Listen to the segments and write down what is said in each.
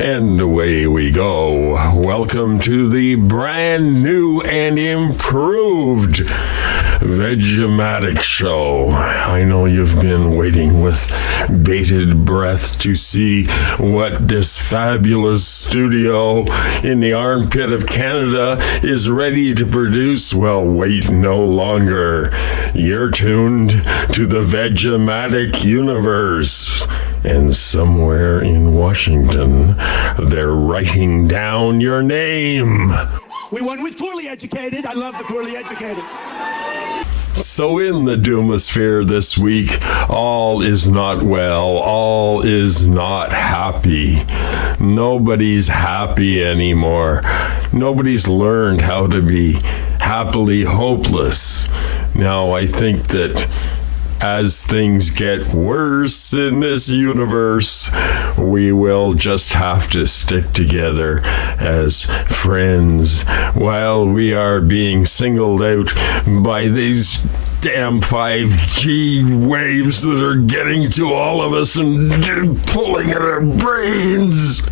And away we go. Welcome to the brand new and improved Vegematic Show. I know you've been waiting with bated breath to see what this fabulous studio in the armpit of Canada is ready to produce. Well, wait no longer. You're tuned to the Vegematic universe. And somewhere in Washington, they're writing down your name. We won with poorly educated. I love the poorly educated. So in the Doomosphere this week, all is not well, all is not happy. Nobody's happy anymore. Nobody's learned how to be happily hopeless. Now, I think that as things get worse in this universe, we will just have to stick together as friends while we are being singled out by these damn 5G waves that are getting to all of us and pulling at our brains.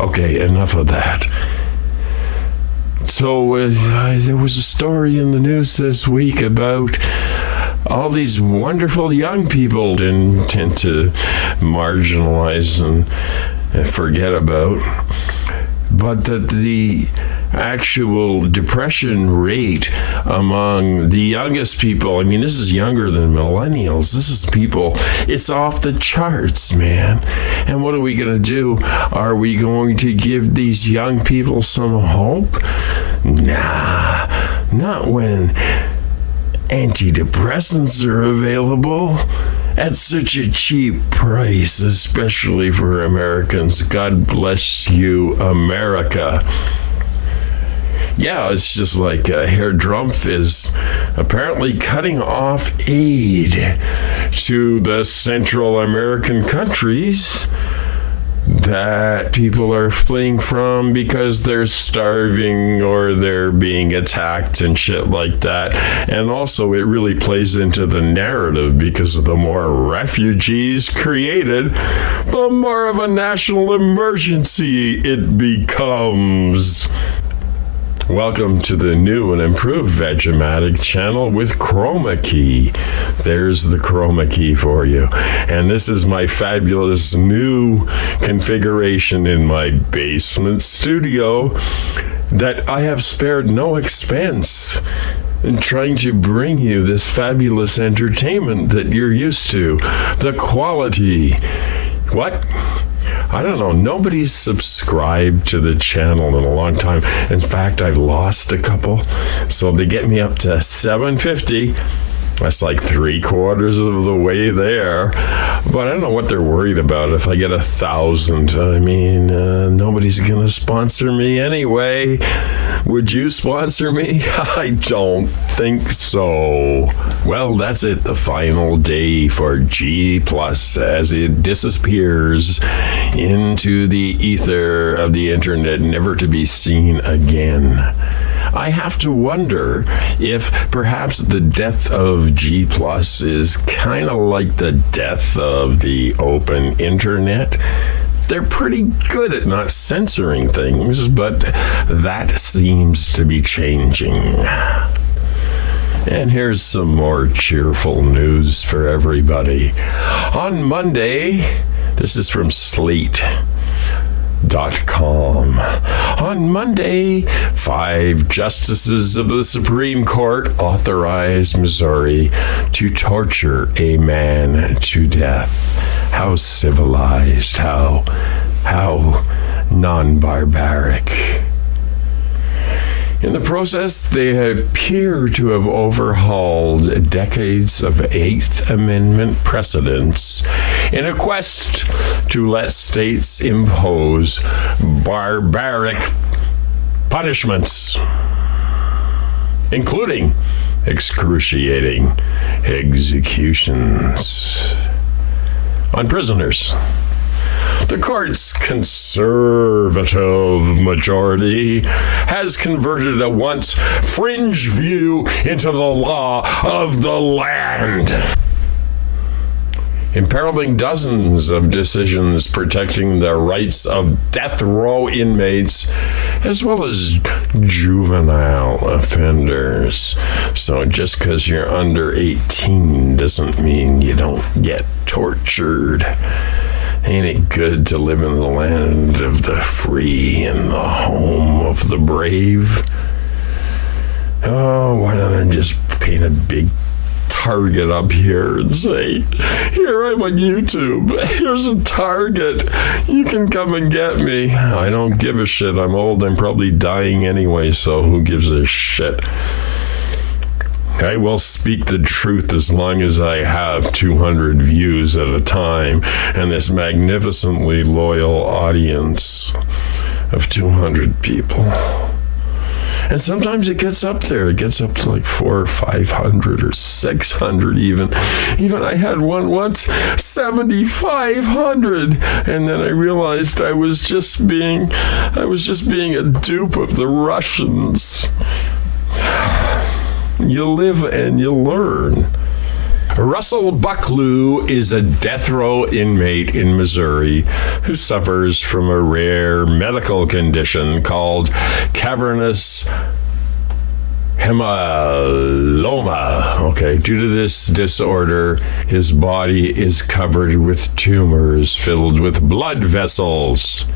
Okay, enough of that. So there was a story in the news this week about all these wonderful young people didn't tend to marginalize and forget about, but that the actual depression rate among the youngest people, I mean, this is younger than millennials, this is people, it's off the charts, man. And what are we going to do? Are we going to give these young people some hope? Nah, not when antidepressants are available at such a cheap price, especially for Americans. God bless you, America. Yeah, it's just like Herr Trump is apparently cutting off aid to the Central American countries that people are fleeing from because they're starving or they're being attacked and shit like that. And also it really plays into the narrative because the more refugees created, the more of a national emergency it becomes. Welcome to the new and improved Vegematic channel with Chroma Key. There's the Chroma Key for you. And this is my fabulous new configuration in my basement studio that I have spared no expense in trying to bring you this fabulous entertainment that you're used to. The quality. What? I don't know. Nobody's subscribed to the channel in a long time. In fact, I've lost a couple. So they get me up to 750. That's like 3/4 of the way there. But I don't know what they're worried about if I get 1,000. I mean, nobody's going to sponsor me anyway. Would you sponsor me? I don't think so. Well, that's it. The final day for G Plus as it disappears into the ether of the internet, never to be seen again. I have to wonder if perhaps the death of G Plus is kind of like the death of the open internet. They're pretty good at not censoring things, but that seems to be changing. And here's some more cheerful news for everybody. On Monday, this is from Slate.com. On Monday, 5 justices of the Supreme Court authorized Missouri to torture a man to death. How civilized, how non-barbaric. In the process, they appear to have overhauled decades of Eighth Amendment precedents in a quest to let states impose barbaric punishments, including excruciating executions on prisoners. The court's conservative majority has converted a once fringe view into the law of the land. imperiling dozens of decisions protecting the rights of death row inmates as well as juvenile offenders. So just because you're under 18 doesn't mean you don't get tortured. Ain't it good to live in the land of the free and the home of the brave? Oh, why don't I just paint a big target up here and say, here, I'm on YouTube. Here's a target. You can come and get me. I don't give a shit. I'm old. I'm probably dying anyway, so who gives a shit? I will speak the truth as long as I have 200 views at a time and this magnificently loyal audience of 200 people. And sometimes it gets up there. It gets up to like 400 or 500 or 600 even. Even I had one once, 7,500. And then I realized I was just being a dupe of the Russians. You live and you learn. Russell Bucklew is a death row inmate in Missouri who suffers from a rare medical condition called cavernous hemoloma. Okay, due to this disorder, his body is covered with tumors filled with blood vessels.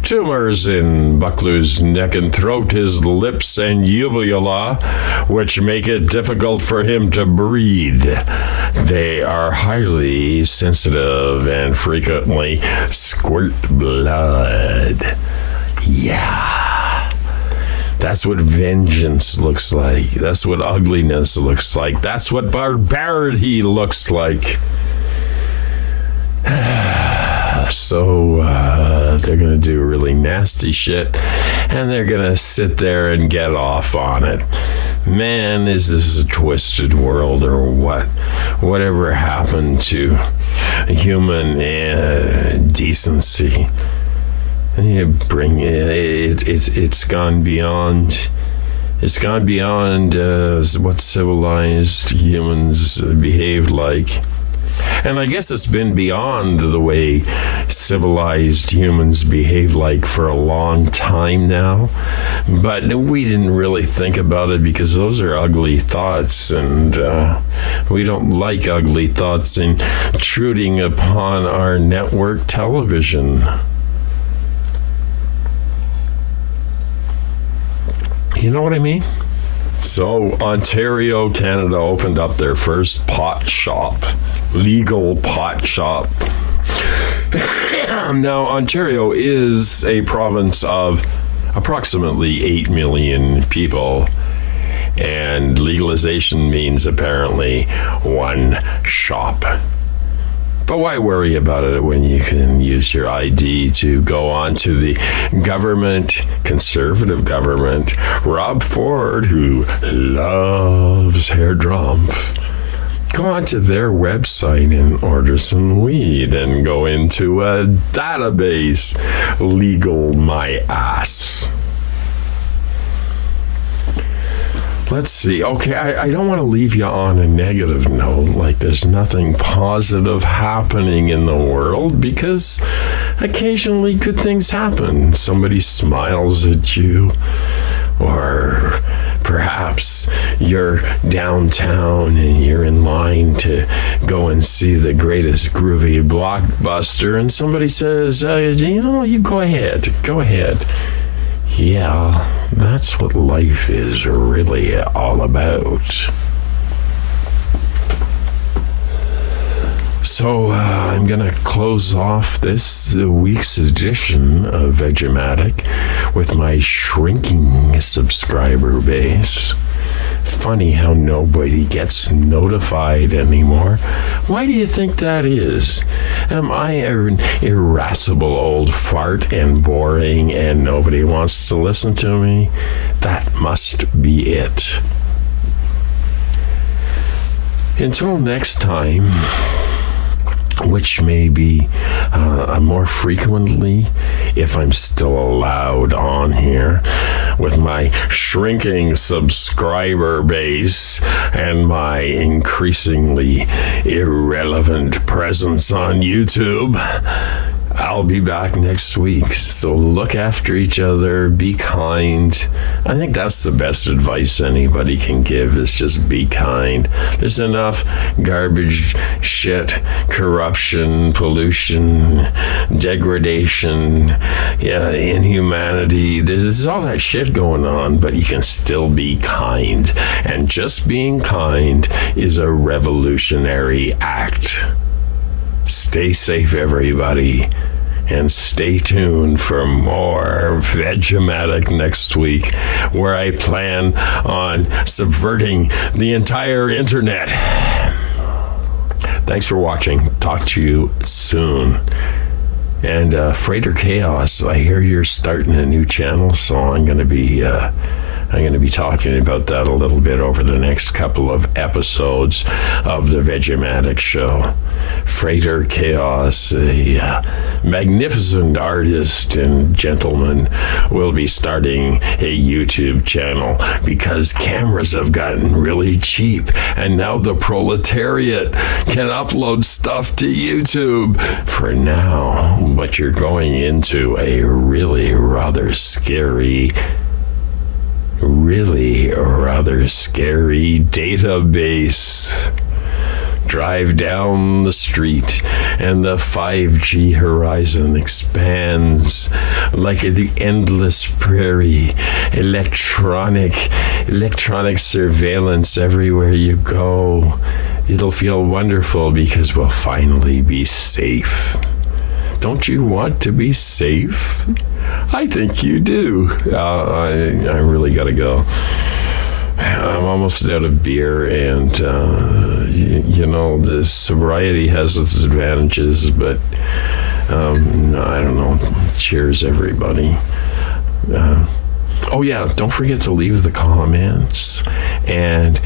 Tumors in Bucklew's neck and throat, his lips and uvula, which make it difficult for him to breathe. They are highly sensitive and frequently squirt blood. Yeah. That's what vengeance looks like. That's what ugliness looks like. That's what barbarity looks like. So they're going to do really nasty shit, and they're going to sit there and get off on it. Man, is this a twisted world or what? Whatever happened to human decency? You bring it's gone beyond. It's gone beyond what civilized humans behaved like. And I guess it's been beyond the way civilized humans behave like for a long time now. But we didn't really think about it because those are ugly thoughts, and we don't like ugly thoughts intruding upon our network television. You know what I mean? So, Ontario, Canada opened up their first pot shop, legal pot shop. Now, Ontario is a province of approximately 8 million people, and legalization means apparently one shop. But why worry about it when you can use your ID to go on to the government, conservative government, Rob Ford, who loves Herr Drumpf, go onto their website and order some weed and go into a database, legal my ass. Let's see. Okay, I don't want to leave you on a negative note, like there's nothing positive happening in the world, because occasionally good things happen. Somebody smiles at you, or perhaps you're downtown and you're in line to go and see the greatest groovy blockbuster, and somebody says, you go ahead. Yeah, that's what life is really all about. So I'm going to close off this week's edition of Vegematic with my shrinking subscriber base. Funny how nobody gets notified anymore. Why do you think that is? Am I an irascible old fart and boring and nobody wants to listen to me? That must be it. Until next time, which may be more frequently if I'm still allowed on here with my shrinking subscriber base and my increasingly irrelevant presence on YouTube. I'll be back next week, so look after each other, be kind. I think that's the best advice anybody can give, is just be kind. There's enough garbage, shit, corruption, pollution, degradation, inhumanity. There's all that shit going on, but you can still be kind. And just being kind is a revolutionary act. Stay safe, everybody, and stay tuned for more Vegematic next week, where I plan on subverting the entire internet. Thanks for watching. Talk to you soon. And Freighter Chaos, I hear you're starting a new channel, so I'm going to be talking about that a little bit over the next couple of episodes of the Vegematic Show. Freighter Chaos, a magnificent artist and gentleman, will be starting a YouTube channel because cameras have gotten really cheap, and now the proletariat can upload stuff to YouTube for now. But you're going into a really rather scary database. Drive down the street and the 5G horizon expands like the endless prairie. Electronic surveillance everywhere you go. It'll feel wonderful because we'll finally be safe. Don't you want to be safe? I think you do. I really gotta go. I'm almost out of beer, and the sobriety has its advantages, but I don't know. Cheers, everybody. Oh yeah, don't forget to leave the comments and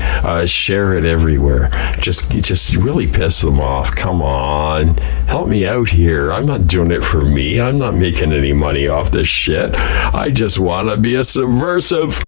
share it everywhere. Just really piss them off. Come on, help me out here. I'm not doing it for me. I'm not making any money off this shit. I just want to be a subversive.